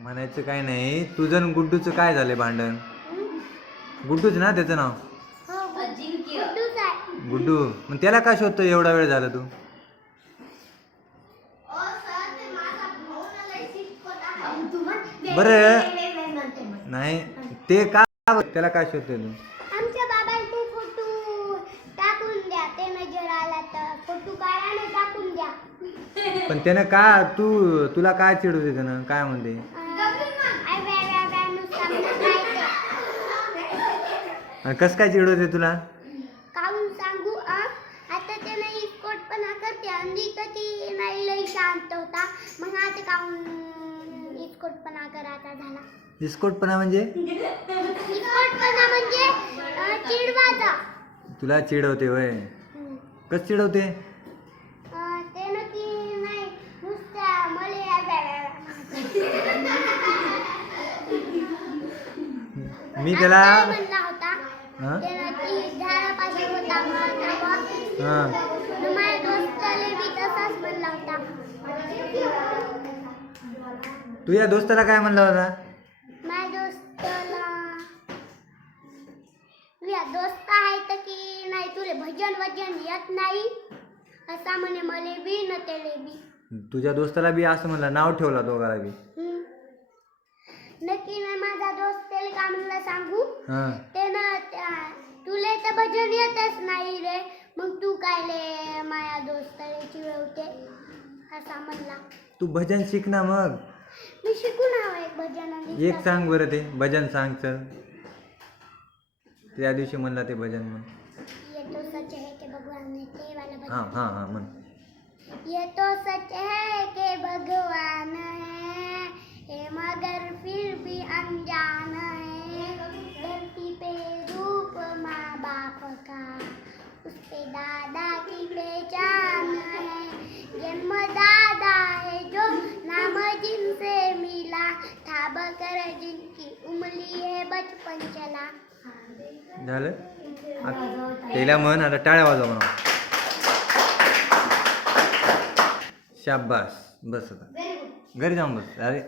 म्हणायचं काय नाही. तुझं आणि गुड्डूचं काय झालंय भांडण? गुड्डूच ना त्याचं नाव? अजिंक्य गुड्डूच आहे गुड्डू. मग त्याला का शोधतो एवढा वेळ झाला तू? बरं. नाही. ते का त्याला काय शोधतोय तू? आमच्या बाबाला ते फोटो टाकून द्या. ते नजर आला तर फोटो काढा आणि टाकून द्या. पण त्यानं का तू तुला काय चिडवते त्यानं? काय म्हणते आय व्या व्या व्या नुसतं म्हणायचं. आणि कसं काय चिडवते तुला? काहून सांगू आ? आता त्यानं इस्कोटपणा करते आणि तर ती नाही लई शांत होता. मग आता काहून इस्कोटपणा करायचा झाला. डिस्कोटपणा म्हणजे? इस्कोटपणा म्हणजे अं, चिडवाचा तुला चिडवते वय हम्म. कसं चिडवते? अं, त्यानं की नाही नुसत्या मले या. मी त्याला आता काय म्हणला ती तू या दोस्ताला काय म्हणला होता? दोस्त आहे तर की नाही तुले भजन वजन येत नाही असा म्हणे मले बी न त्याले बी तुझ्या दोस्ताला बी असं म्हणलं नाव ठेवला दोघाला बी. नक्की नाही माझा दोस्त त्याला का म्हणला सांगू? त्यानं त्या- तुले तर भजन येतच नाही रे. मग तू काय ले माझ्या दोस्ताला चिडवते असा म्हणला. तू भजन शिक ना मग. मी शिकून हवं एक भजन आणि एक सांग बरं ते भजन सांग चल. त्या दिवशी म्हणला ते भजन म्हण. ये तो सच है कि भगवान ने ते वाला भजन हा हा हा म्हण. ये तो सच है कि भगवान है ये मगर फिर भी अनजान दादा की पहचान है जन्म दादा है जो नाम जिनसे मिला. था बकर जिनकी उमली है बचपन चला. झालं? त्याला म्हण आता टाळ्या वाजवा म्हणा शाबास. बस आता. घरी जाऊन बस. अरे